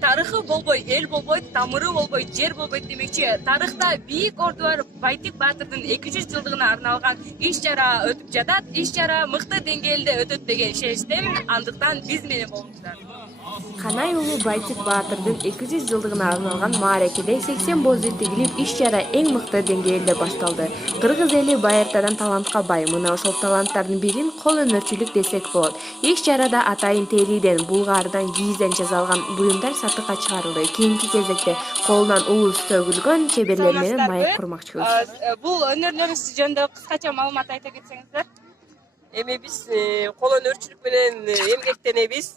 тарыхы болбой, эл болбойт, тамыры болбойт, жер болбойт демекчи. Тарыхта бийик орду бар Байтик Баатырдын 200 жылдыгына арналган иш-чара өтүп жатат. Иш-чара мыкты деңгээлде өтөт деген ишеничтемин. Андыктан биз менен болуңуздар. Канай уулу Байтик Баатырдын 200 жылдыгына арналган мааракеде 80 боз ит тигилип, иш-чара эң мыкты деңгээлде башталды. Кыргыз эли байыртадан талантка бай. Мына ошол таланттардын бирин кол өнөрчүлүк десек болот. Иш-чарада атайын териден, булгардан, кийизден жасалган буюмдар сатыкка чыгарылды. Кийинки кезекте колунан уус төгүлгөн чеберлер менен маек курмакчыбыз. Бул өнөрлөрүңүз жөнүндө кыскача маалымат айта кетсеңиздер. Эми биз кол өнөрчүлүк менен эмгектенебиз.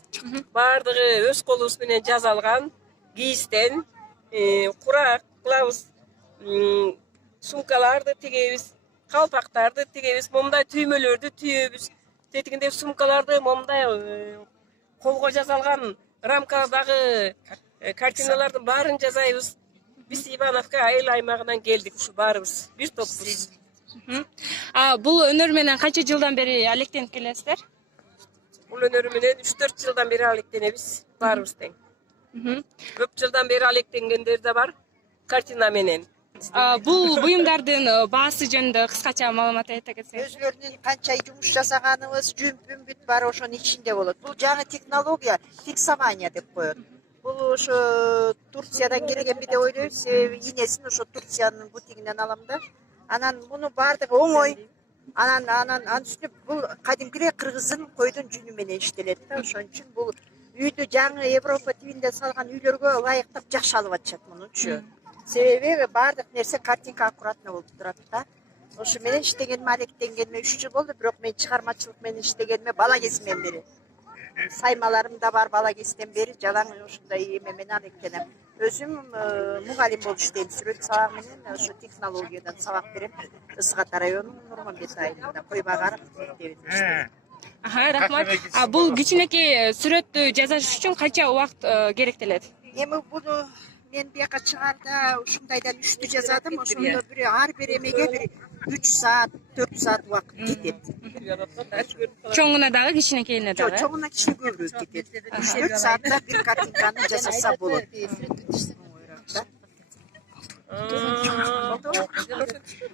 Баардыгы өз колубуз менен жасалган кийизден курак кылабыз, сумкаларды тигебиз, калпактарды тигебиз, момундай түймөлөрдү түйөбүз. Тетигинде сумкаларды момундай колго жасалган рамкадагы картиналардын баарын жасайбыз. Биз Ивановка айыл аймагынан келдик, ушу баарыбыз бир топпуз. Бул өнөр менен канча жылдан бери алектенип келесиздер? Бул өнөр менен 3-4 жылдан бери алектенебиз, баарыбыз тең. Көп жылдан бери алектенгендер да бар, картина менен. Бул буюмдардын баасы жөнүндө кыскача маалымат айта кетсеңиз. Өзлөрүнүн канча жумуш жасаганыбыз, жүмпүмбүт бар ошонун ичинде болот. Бул жаңы технология фиксование деп коет. Бул ошо Турциядан келген деп ойлойм, себеби инесин ошо Турциянын бутигинен алам да. Анан муну баардыгы оңой. Анан үстүнө бул кадимкиле кыргыздын койдун жүнү менен иштелет да. Ошон үчүн бул үйдү жаңы Европа тибинде салган үйлөргө ылайыктап жакшы алып атышат мунучу. Себеби баардык нерсе картинка аккуратно болуп турат да. Ошо менен иштегениме алектенгениме 3 жыл болду, бирок мен чыгармачылык менен иштегениме бала кезимден бери. Саймаларым да бар бала кезимден бери, жалаң ушундай эме менен алектенем. Өзүм мугалим болуп иштейм, сүрөт сабак менен ошо технологиядан сабак берем. Ысгат районунун Нурманбет айылында Койбагар мектебинде иштейм. Рахмат. Бул кичинекей сүрөттү жасаш үчүн канча убакыт керектелет? Эми буну мен бияка чыгарда ушундайдан 3тү жазадым, ошондо бир ар бир эмеге бир 3 саат, 4 саат убакыт кетет. Чоңуна дагы, кичинекейине дагы. Чоңуна кичине көбүрөөк кетет. 3-4 саатта бир картинканы жасаса болот.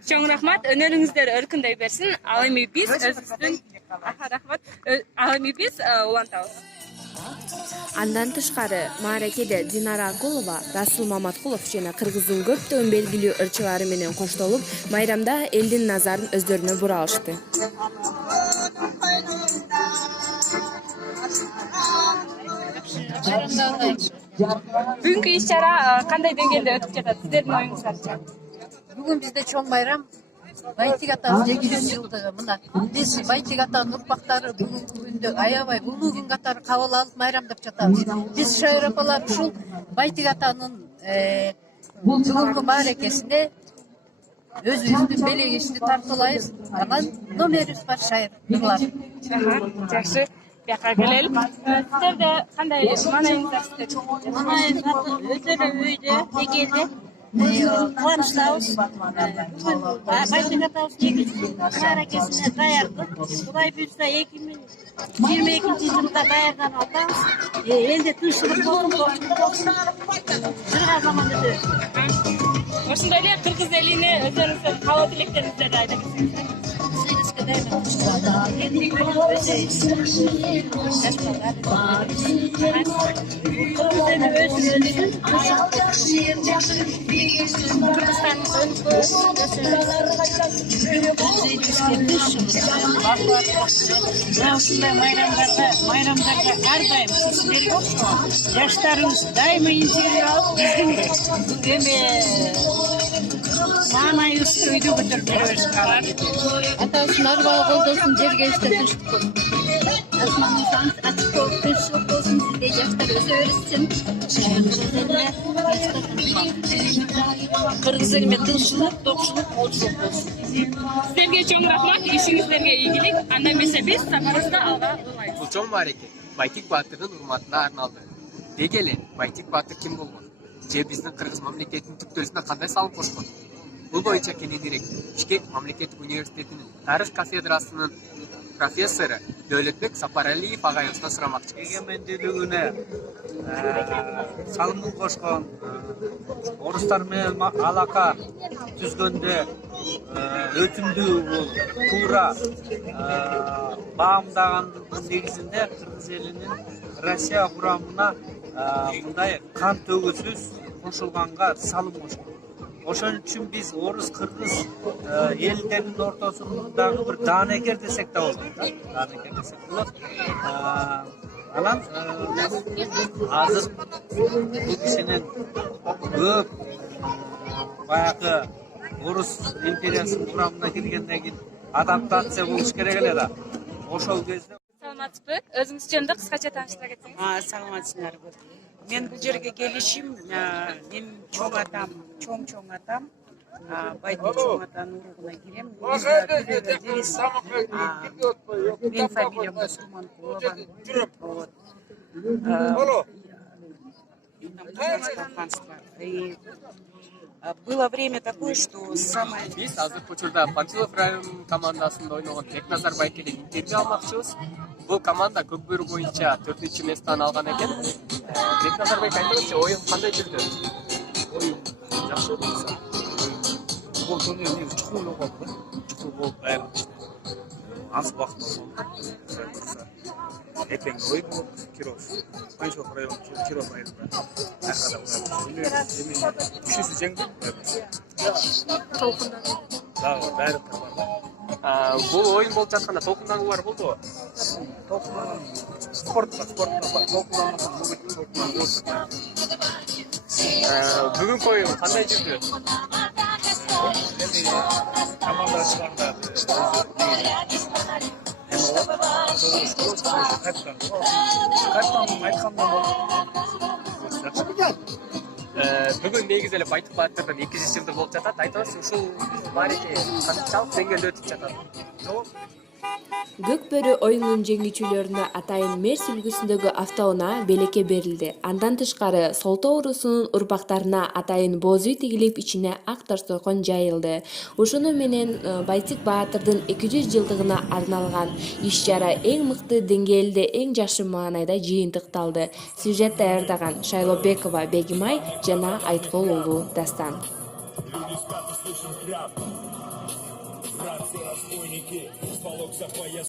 Чоң рахмат, өнөрүңүздөр өркүндөй берсин. Ал эми биз өзүбүздүн рахмат. Ал эми биз улантабыз. Андан тышкары мааракеде Динара Акулова, Расул Маматкулов жана кыргыздын көптөгөн белгилүү ырчылары менен коштолуп, майрамда элдин назарын өздөрүнө бура алышты. Бүгүнкү иш-чара кандай деңгээлде өтүп жатат? Сиздердин оюңуздарча? Бүгүн бизде чоң майрам. Байтик атанын 200 жылдыгы. Мына биз Байтик атанын урпактары бүгүнкү күндө аябай улуу күн катары кабыл алып майрамдап жатабыз. Биз шайрапалар ушул Байтик атанын бүгүнкү мааракесинде өзүбүздүн белегибизди тартуулайбыз. Анан номерибиз бар шайырлар. Жакшы. Бияка келели. Сиздерде кандай маанайыңыздар сиздер? Маанайыбыз өздөрү үйдө, деңгээлде кубанычтабыз. Байтик атабыз 200 мааракесине даярдык. Кудай буйрса 2022 жылда даярданып атабыз. Элде тынччылык болсун, жырга заман өтөбүз. Ошондой эле кыргыз элине өздөрүңүздүн каалоо тилектериңиздерди айта кетсеңиздер. Ушундай майрамдарга ар дайым сиздерге окшогон жаштарыбыз дайыма интервью алып биздин эме маанайыбызды үйдө көтөрүп бере беришет. Атабыздын арбагы колдосун, жергебизде тынчтык болсун. Асманыңыз ачык болуп, тынччылык болсун, сизде жаштар өсө берсин. Кыргыз элиме тынччылык, токчулук, молчулук болсун. Сиздерге чоң рахмат, ишиңиздерге ийгилик. Анда эмесе биз сапарыбызды алга улайбыз. Бул чоң маараке Байтик Баатырдын урматына арналды. Деги эле Байтик Баатыр ким болгон? Же биздин кыргыз мамлекетинин түптөлүсүнө кандай салым кошкон? Бул боюнча кененирээк Бишкек мамлекеттик университетинин тарых кафедрасынын профессору Дөөлөтбек Сапаралиев агайыбыздан сурамакчыбыз. Эгемендүүлүгүнө салымын кошкон, орустар менен алака түзгөндө өтүмдүү болуп, туура баамдагандын негизинде Кыргыз элинин Россия курамына мындай кан төгүүсүз кошулганга салым кошкон. Ошон үчүн биз орус кыргыз элдеринин ортосундагы бир даанекер десек да болот. Даанекер десек болот. Анан азыр бул кишинин көп баягы орус империясынын курамына киргенден кийин адаптация болуш керек эле да. Ошол кезде Саламатсызбы? Өзүңүз жөнүндө кыскача тааныштыра кетсеңиз. Саламатсыңарбы. Мен бул жерге келишим, менин чоң атам, чоң атам, байдын чоң атанын уругуна кирем. Менин фамилиям Басурманкулова. Было время такое, что самое... Биз азыркы учурда Панфилов районунун командасында ойногон Бекназар Байкеле интервью алмакчыбыз. Бул команда көкбөрү боюнча 4-чү месттен алган экен. Бекназар Байке айтыңызчы, оюн кандай жүрдү? оюн жакшы болсо, бул турнир негизи чукул болуп калды. Чукул болуп баары аз убакыт болгон. Эртең ой болуп, Киров, Панфилов району, Киров айылында. Аркада үчүнчүсү жеңди. Дагы баары бар. Бул оюн болуп жатканда толкундагылар болдубу? Спортка толкунламаса Бүгүнкү оюн кандай жүрдү? эми командачыларда Бүгүн негизи эле Байтык Баатырдын 200 жылдыгы болуп жатат. Айтыңызчы, ушул маареке канчалык деңгээлде өтүп жатат? Көкбөрү оюнунун жеңүүчүлөрүнө атайын Мерс үлгүсүндөгү автоунаа белекке берилди. Андан тышкары Солто урусунун урпактарына атайын боз үй тигилип, ичине ак дастаркан жайылды. Ушуну менен Байтык Баатырдын 200 жылдыгына арналган иш-чара эң мыкты деңгээлде, эң жакшы маанайда жыйынтыкталды. Сюжет даярдаган Шайлобекова Бегимай жана Айткул уулу Дастан.